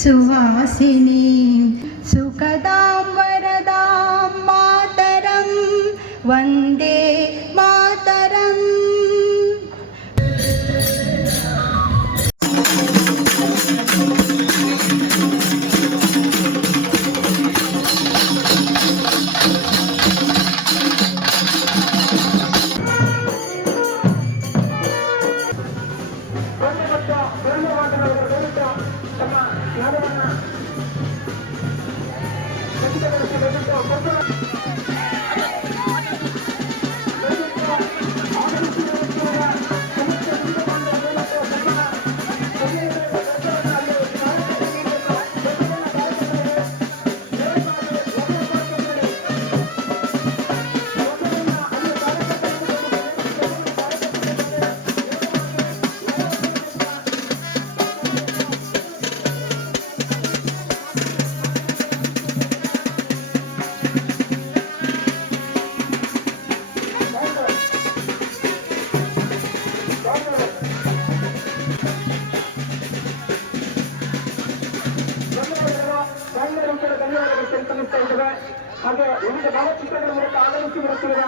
ಸುವಾಸಿನಿ ಸುಖದಾಂ ವರದಾಂ ಮಾತರಂ ವಂದೇ ಮಾತರಂ. ಹಾಗೆ ವಿವಿಧ ಭಾವಚಿತ್ರಗಳ ಮೂಲಕ ಆಗಮಿಸಿ ಬರುತ್ತಿರುವ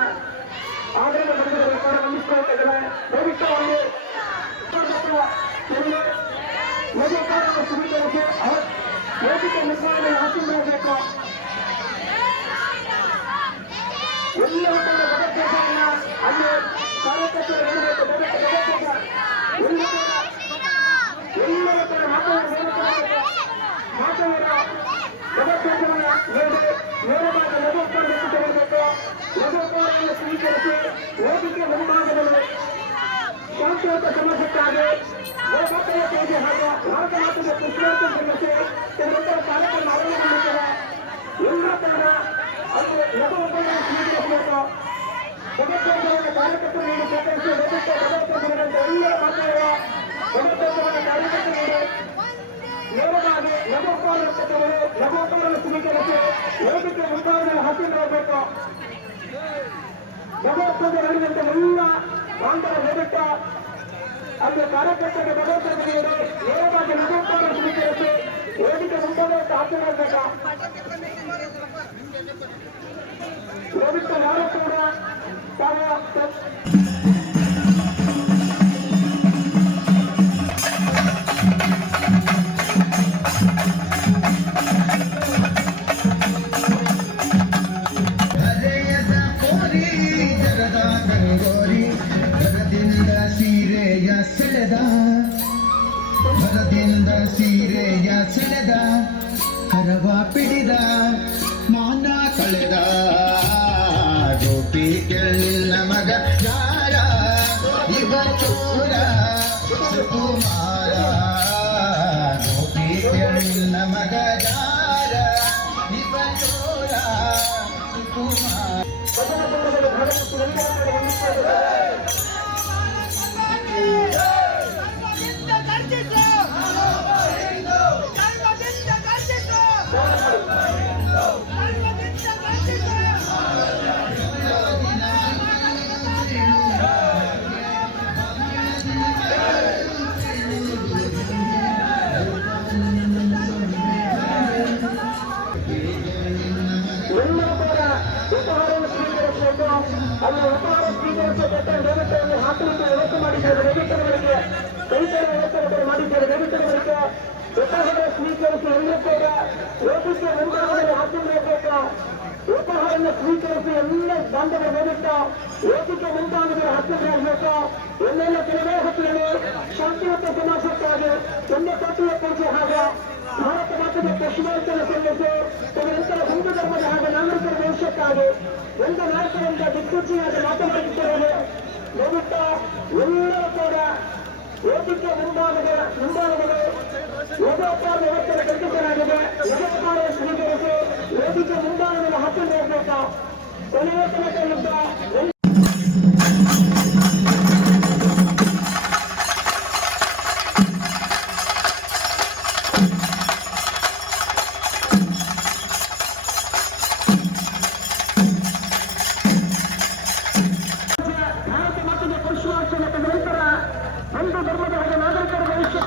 ಆಡಳಿತ ವರ್ಗದ ಕೂಡ ವಂದಿಸಿಕೊಳ್ತಾ ಇದ್ದೇವೆ. ದಯವಿಟ್ಟು ಅಲ್ಲಿ ಮೋದಿಕಾರನ್ನು ಸುರಿದವರಿಗೆ ವೇದಿಕೆ ನಿರ್ವಹಣೆ ಹಾಕಿಕೊಳ್ಳಬೇಕು. ಎಲ್ಲರೂ ಕೂಡ ಜಗತ್ತೇಜನ್ನ ಅಲ್ಲಿ ಕಾರ್ಯಕರ್ತರು ಹೇಳಬೇಕು. ಎಲ್ಲರೂ ಕೂಡ ಮಾತಾಡಬೇಕು. ಜಗತ್ತೇಜವನ್ನ ನೇರವಾಗಿ ಲಘುಪಡಿಸಿ ತೆಗೆಯಬೇಕು. ಲಘುಪವನ್ನು ಸ್ವೀಕರಿಸಿ ವೇದಿಕೆ ಮುಂಭಾಗದಲ್ಲಿ ಶಾಂತಿಯುತ ಸಮಾಜಕ್ಕಾಗಿ ಗೋಪಾಲತೆಗೆ ಹಾಗೂ ಭಾರತ ಮಾತೆಗೆ ಪುಷ್ಪಾರ್ಥ ಸಲ್ಲಿಸಿ ಇದರಿಂದ ಕಾರ್ಯಕ್ರಮ ಆರಂಭಗೊಳ್ಳುತ್ತದೆ. ಎಲ್ಲರೂ ಕೂಡ ಅದು ಲಘುಪವನ್ನು ಸ್ವೀಕರಿಸಬೇಕು. ಜಗತ್ತೇಜವನ್ನ ಕಾರ್ಯಕರ್ತರು ನೀಡಿ ಸ್ವೀಕರಿಸಿ ವೇದಿಕೆ ಜಗತ್ತೇಜವರಂತೆ ಎಲ್ಲರೂ ಮಾತಾಡುವ ಜಗತ್ತೇಜವನ್ನ ಕಾರ್ಯಕರ್ತರು ನೀಡಿ ನೇರವಾಗಿ ಲಘುಪವನ್ನು ಸ್ವೀಕರಿಸಿ ವೇದಿಕೆ ಮುಂಭಾಗದಲ್ಲಿ ಹಾಕಿರಬೇಕು. ಭಗವದ್ಗೀತೆ ನಡೆದಂತೆ ಎಲ್ಲ ಬಾಂಧವ ವೇದಿಕೆ ಅಲ್ಲಿ ಕಾರ್ಯಕರ್ತರಿಗೆ ಭಗವದ್ಗೀತೆ ನೀಡಿ ನೇರವಾಗಿ ಲಘುಪವನ್ನು ಸ್ವೀಕರಿಸಿ ವೇದಿಕೆ ಮುಂಭಾಗದಲ್ಲಿ ಹಾಕಿರಬೇಕು. ವೇದಿಕೆ ಯಾರು ಕೂಡ ತಾವು ಭರದಿಂದ ಸೀರೆಯ ಸೆಳೆದ ಕರವ ಪಿಡಿದ ಮಾನ ಕಳೆದ ಗೋಪಿ ಕೇಳಿಲ್ಲ ಮಗ ಯಾರ ಇವ ಚೋರ ಸುಕುಮಾರ. ಗೋಪಿ ಕೇಳಿಲ್ಲ ಮಗ ಯಾರ ಇವ ಚೋರ ಸುಕುಮಾರ. ಅಲ್ಲಿ ಉಪಹಾರ ಸ್ವೀಕರಿಸಬೇಕು. ವೇದಿಕೆಯನ್ನು ಹಾಕಲಿಕ್ಕೆ ವ್ಯವಸ್ಥೆ ಮಾಡಿದ್ದಾರೆ. ವೇದಿಕೆಗಳಿಗೆ ರೈತರ ವ್ಯವಸ್ಥೆ ಮಾಡಿದ್ದಾರೆ. ವೇದಿಕೆಗಳಿಗೆ ಉಪಹಾರ ಸ್ವೀಕರಿಸಿ ಎಲ್ಲರೂ ಕೂಡ ವೇದಿಕೆ ಮುಂಭಾಗದಲ್ಲಿ ಹಾಕಿರಬೇಕು. ಉಪಹಾರವನ್ನು ಸ್ವೀಕರಿಸಿ ಎಲ್ಲ ಬಾಂಧವ ವೇದಿಕೆ ವೇದಿಕೆ ಮುಂಭಾಗದಲ್ಲಿ ಹಾಕಿರಬೇಕು. ಎಲ್ಲೆಲ್ಲ ಕೆಲವೇ ಹೊತ್ತಿನಲ್ಲಿ ಶಾಂತಿಯುತ ಸಮಾಜಕ್ಕಾಗಿ ಪುಣ್ಯಕೋಟಿಯ ಪೂಜೆ ಹಾಗೂ ಭಾರತ ಮಾತೆಗೆ ಪುಷ್ಪಾರ್ಚನೆ ಸಲ್ಲಿಸಿ ತದನಂತರ ಹಿಂದೂ ಧರ್ಮದ ಹಾಗೂ ನಾಗರಿಕರ ಭವಿಷ್ಯಕ್ಕಾಗಿ ಒಂದು ನಾಯಕರಿಂದ ದಿಗ್ಸೂಚಿಯಾಗಿ ಮಾತನಾಡುತ್ತಿರುವುದು. ದಯವಿಟ್ಟು ಎಲ್ಲರೂ ಕೂಡ ವೇದಿಕೆ ಮುಂಭಾಗದಲ್ಲಿ ಲಘುಪಹಾರ ವ್ಯವಸ್ಥೆ ಕಲ್ಪಿಸಲಾಗಿದೆ. ಲಘುಪಹಾರ ಸ್ವೀಕರಿಸಿ ವೇದಿಕೆ ಮುಂಭಾಗದಲ್ಲಿ ಹಾಕಿರಬೇಕು. ಕೊನೆಯ ತನಕ ಯುದ್ಧ ಭಾರತ ಮಾತೆಗೆ ಪುಷ್ಪಾರ್ಚನೆ ತದನಂತರ ಹಿಂದೂ ಧರ್ಮದ ಹಾಗೂ ನಾಗರಿಕರ ಭವಿಷ್ಯ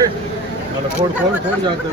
मला कोड कोड कोड जागतं